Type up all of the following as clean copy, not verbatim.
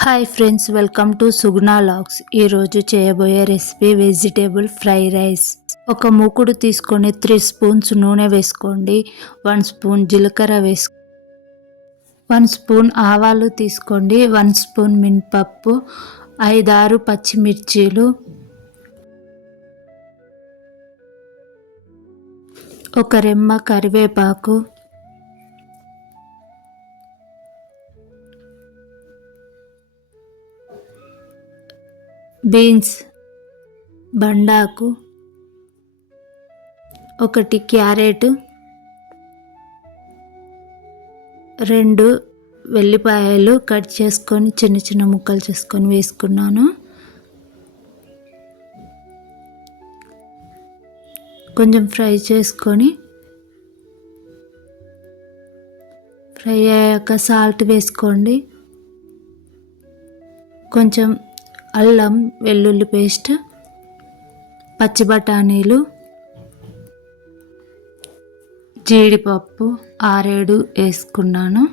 Hi friends, welcome to Suguna logs. ఈరోజు చేయబోయే recipe vegetable fry rice. ఒక మూకుడు తీసుకొని 3 స్పూన్స్ నూనె వేసుకోండి. 1 స్పూన్ జీలకర్ర 1 స్పూన్ ఆవాలు తీసుకోండి. 1 స్పూన్ మినపప్పు, 5-6 పచ్చిమిర్చీలు, ఒక రెమ్మ కరివేపాకు, బీన్స్, బండాకు, 1 క్యారెట్, 2 వెల్లిపాయలు కట్ చేసుకొని చిన్న చిన్న ముక్కలు చేసుకొని వేసుకున్నాను. కొంచెం ఫ్రై చేసుకొని ఫ్రై అయ్యాక సాల్ట్ వేసుకోండి. కొంచెం అల్లం వెల్లుల్లి పేస్ట్, పచ్చి బఠానీలు, జీడిపప్పు 6-7 వేసుకున్నాను.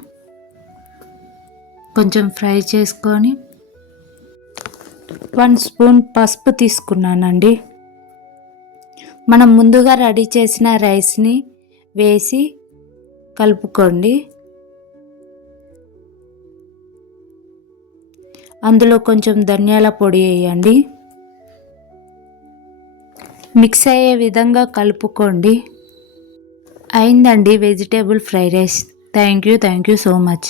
కొంచెం ఫ్రై చేసుకొని 1 స్పూన్ పసుపు తీసుకున్నానండి. మనం ముందుగా రెడీ చేసిన రైస్ని వేసి కలుపుకోండి. అందులో కొంచెం ధనియాల పొడి వేయండి. మిక్స్ అయ్యే విధంగా కలుపుకోండి. అయిందండి vegetable fry rice. Thank you so much.